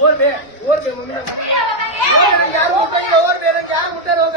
ಓಡ್ಬೇ ಓರ್ಬೇ mummy. ಯಾರು ಮುಟ್ಟಂಗಿಲ್ಲ ಓರ್ಬೇ ಯಾರು ಮುಟ್ಟಾರ ಹೋಗ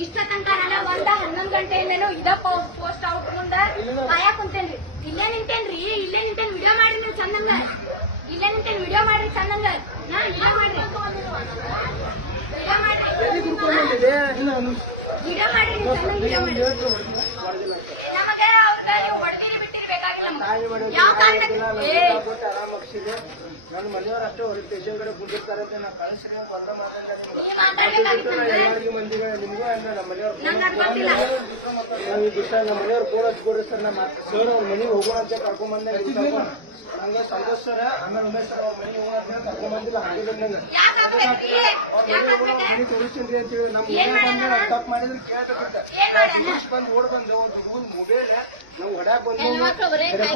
ಇಷ್ಟ ತನಕ ನಾನು ಒಂದ ಹನ್ನೊಂದು ಗಂಟೆಯಿಂದನೂ ಇದ ಪೋಸ್ಟ್ ಔಟ್ ಮುಂದ ಕುಂತೇನ್ರಿ. ಇಲ್ಲೇ ನಿಂತೇನ್ರಿ ಇಲ್ಲೇ ನಿಂತೇನ್ ವಿಡಿಯೋ ಮಾಡ್ರಿ ನೀವು ಚಂದಂಗ. ಇಲ್ಲೇ ನಿಂತೇನ್ ವಿಡಿಯೋ ಮಾಡ್ರಿ ಚಂದಂಗ. ನಾ ವಿಡಿಯೋ ಮಾಡ್ರಿ. ವಿಡಿಯೋ ಮಾಡ್ರಿ ಬಂದಿದೆ? ವಿಡಿಯೋ ಮಾಡ್ರಿ ನೀವು ಚಂದಂಗ ವಿಡಿಯೋ ಮಾಡ್ರಿ. ನಮಗೆ ನೀವು ಹೊಡ್ದಿರಿ ಯಾವ ಕಾರಣಕ್ಕೆ? ನನ್ನ ಮನೆಯವ್ರು ಅಷ್ಟೇ ಹೊರಗೆ ಸ್ಟೇಷನ್ ಕಡೆ ಕುಂದಿರ್ತಾರೆ ಅಂತ ನಾನು ಕಳಿಸ್ರಿ ಅಂತ ನಮ್ಗೆ. ಎಲ್ಲರಿಗೂ ಮಂದಿಗೆ ನಿಮ್ಗೂ ಅಂದ್ರೆ ನಮ್ಮ ಮನೆಯವ್ರು ಅದ್. ನಾವು ಈ ದಿವಸ ನಮ್ಮ ಮನೆಯವ್ರು ಫೋನ್ ಹಚ್ಕೊಡ್ರಿ ಸರ್ ನಮ್ಮ ಸರ್ ಅವ್ರ ಮನೆಗೆ ಹೋಗೋಣ ಅಂತ ಕರ್ಕೊಂಡ್ ಬಂದೆ ನಂಗೆ ಸಂತೋಷ ಸರ್ ಆಮೇಲೆ ಉಮೇಶ್ ಸರ್ ಅವ್ರ ಮನೆಗೆ ಹೋಗೋಣ ಅಂತ ಕರ್ಕೊಂಡ್ ಬಂದಿಲ್ಲ. ಹಾಕಿದ್ರು ತೋರಿಸ್ತೀನಿ ನಮ್ಮ ಬಂದ್ರೆ ಮಾಡ್ಯಾನ? ತಪ್ಪು ಮಾಡಿದ್ರೆ ಬಂದು ಬಂದು ಮೊಬೈಲ್ ನಾವು ಬಂದು ರೆಕಾರ್ಡ್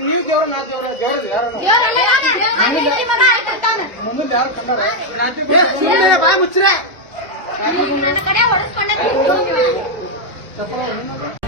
ನೀವು ದೇವ್ರ. ನಾ ದೇವ್ರ ದೇವ್ರದ್ದು ಯಾರು ಮುಂದೆ ಯಾರು? ಸುಮ್ಮನೆ ಬಾ ಮುಚ್ಚ್ರೆ. ನನ್ನ